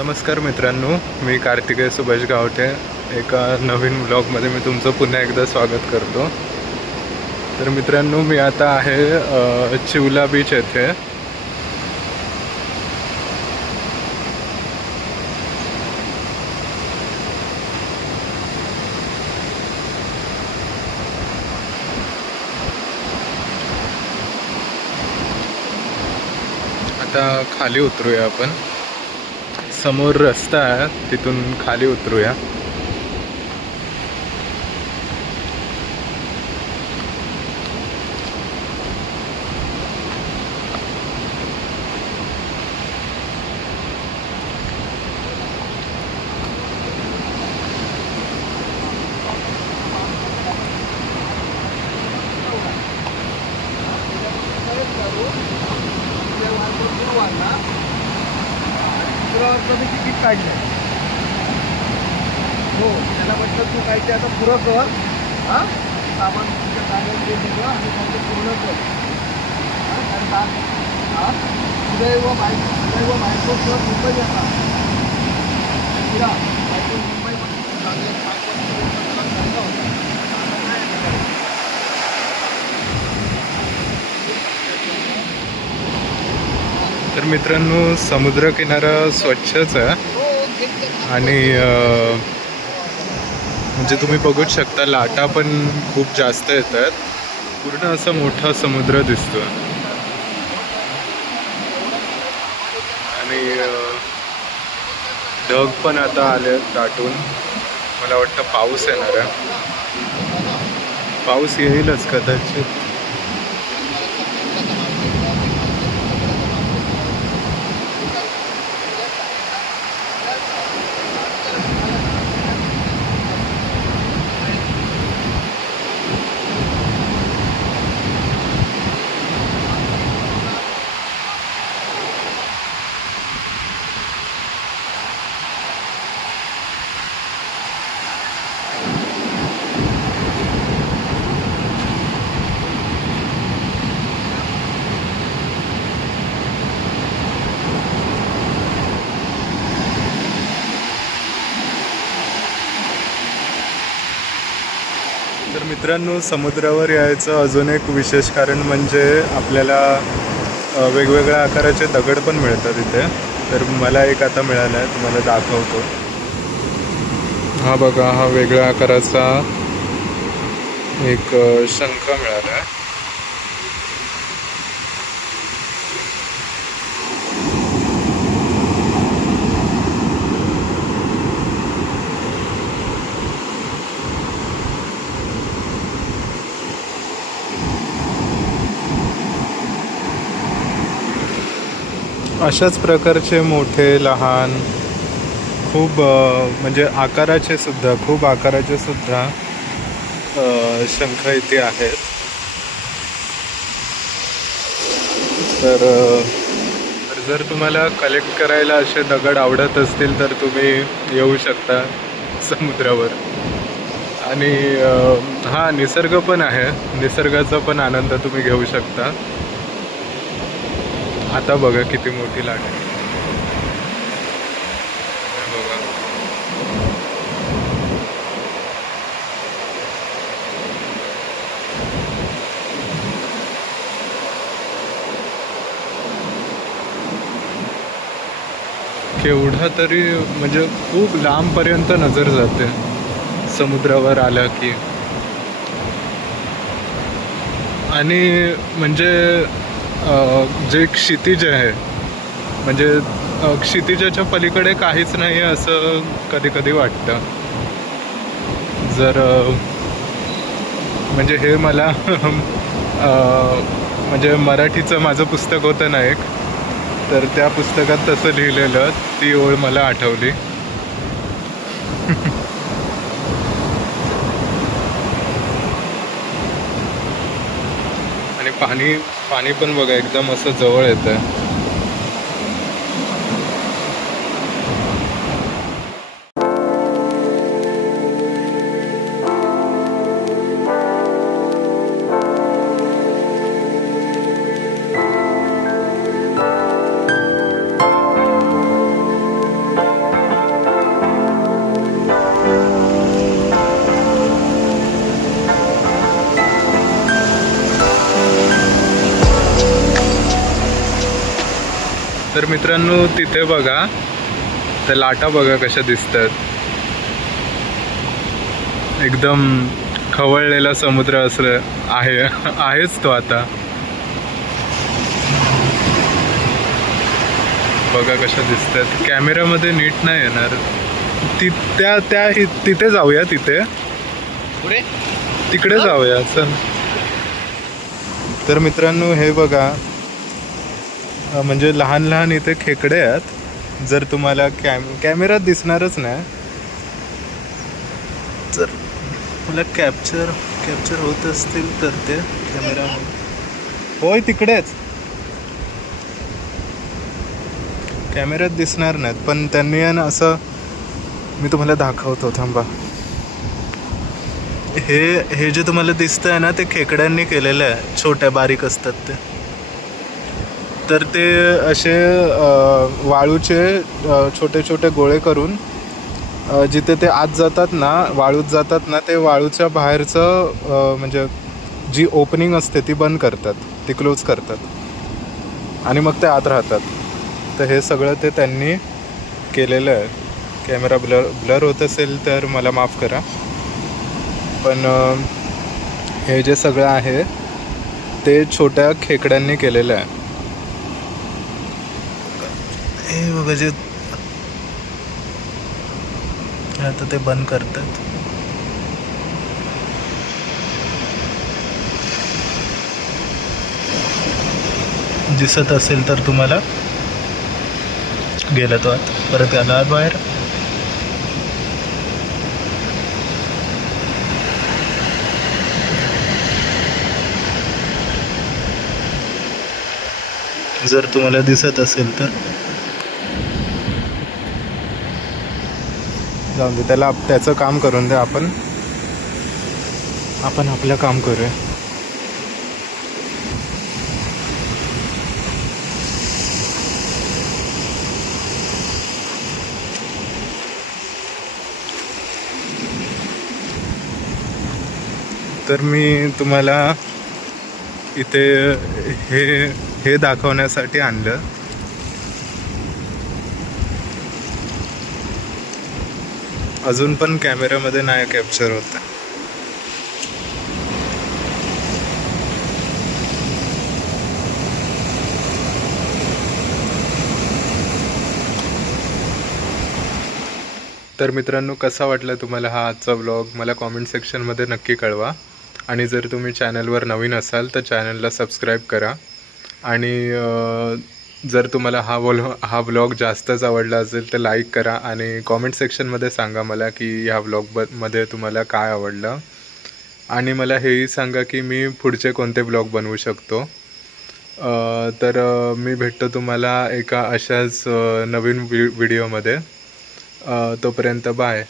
नमस्कार मित्रांनो, मी कार्तिकेय सुभाष गावटे एका नवीन ब्लॉगमध्ये मी तुमचं पुन्हा एकदा स्वागत करतो. तर मित्रांनो, मी आता आहे चिवला बीच येथे. आता खाली उतरूया आपण. समोर रस्ता आहे, तिथून खाली उतरूया. तिकीट काढलं हो, त्याला म्हटलं तू काय ते आता पुरं कर. हां, सामान तुमच्या कागद ते दिलं आणि त्यांचं पूर्ण कर. हां, उदय व बायको सर मुंबई येतात. बायको मुंबईमध्ये चांगले 5 वर्ष तर मित्रांनो, समुद्रकिनारा स्वच्छच आहे आणि म्हणजे तुम्ही बघूच शकता, लाटा पण खूप जास्त येतात. पूर्ण असा मोठा समुद्र दिसतो आणि ढग पण आता आले दाटून. मला वाटतं पाऊस येणार आहे. पाऊस येईलच कदाचित. तर मित्रांनो, समुद्रावर यायचं अजून एक विशेष कारण म्हणजे आपल्याला वेगवेगळ्या आकाराचे दगड पण मिळतात इथे. तर मला एक आता मिळाला आहे, तुम्हाला दाखवतो. हा बघा, हा वेगळ्या आकाराचा एक शंख मिळाला आहे. अशाच प्रकारचे मोठे लहान खूप म्हणजे खूप आकाराचे सुद्धा शंख इथे आहेत. तर जर तुम्हाला कलेक्ट करायला असे दगड आवडत असतील तर तुम्ही येऊ शकता समुद्रावर. आणि हा निसर्ग पण आहे, निसर्गाचा पण आनंद तुम्ही घेऊ शकता. आता बघा किती मोठी लाट आहे. बघा, केवढा तरी म्हणजे खूप लांबपर्यंत नजर जाते समुद्रावर आल्या की. आणि म्हणजे जे क्षितिज आहे, म्हणजे क्षितिजाच्या पलीकडे काहीच नाही असं कधी कधी वाटतं. जर म्हणजे हे मला म्हणजे मराठीचं माझं पुस्तक होतं ना एक, तर त्या पुस्तकात तसं लिहिलेलं, ती ओळ मला आठवली. आणि पाणी पण बघा एकदम असं जवळ येतं. तर मित्रांनो तिथे बघा, त्या लाटा बघा कशा दिसतात. एकदम खवळलेला समुद्र असं आहेच तो आता. बघा कशा दिसतात. कॅमेरामध्ये नीट नाही येणार. तिथे जाऊया, तिकडे जाऊया चल. तर मित्रांनो हे बघा, म्हणजे लहान लहान इथे खेकडे आहेत. जर तुम्हाला कॅमेरात दिसणारच नाही. जर मला कॅप्चर होत असतील तर ते कॅमेरा होय तिकडेच कॅमेऱ्यात दिसणार नाहीत, पण त्यांनी आहे ना असं, मी तुम्हाला दाखवतो थांबा. हे जे तुम्हाला दिसतंय ना ते खेकड्यांनी केलेलं आहे. छोट्या बारीक असतात ते. तर ते असे वाळूचे छोटे छोटे गोळे करून जिथे ते आत जातात ना, वाळूत जातात ना, ते वाळूच्या बाहेरचं म्हणजे जी ओपनिंग असते ती बंद करतात, ती क्लोज करतात आणि मग ते आत राहतात. तर हे सगळं ते त्यांनी केलेलं आहे. कॅमेरा ब्लर होत असेल तर मला माफ करा, पण हे जे सगळं आहे ते छोट्या खेकड्यांनी केलेलं आहे. हे बघा जे आता ते बंद करतात. दिसत असेल तर तुम्हाला, गेला तो आत, परत आला आत बाहेर. जर तुम्हाला दिसत असेल तर जाऊन दे, त्याचं काम करून दे. आपण आपलं काम करूया. तर मी तुम्हाला इथे हे दाखवण्यासाठी आणलं. अजून पण कॅमेऱ्यामध्ये नाही कॅप्चर होत. तर मित्रांनो, कसा वाटला तुम्हाला हा आजचा व्लॉग मला कॉमेंट सेक्शनमध्ये नक्की कळवा. आणि जर तुम्ही चॅनलवर नवीन असाल तर चॅनलला सबस्क्राईब करा. आणि जर तुम्हाला हा व्लॉग जास्तच आवडला असेल तर लाईक करा आणि कॉमेंट सेक्शनमध्ये सांगा मला की ह्या व्लॉगमध्ये तुम्हाला काय आवडलं. आणि मला हेही सांगा की मी पुढचे कोणते व्लॉग बनवू शकतो. तर मी भेटतो तुम्हाला एका अशाच नवीन व्हिडिओमध्ये. तोपर्यंत बाय.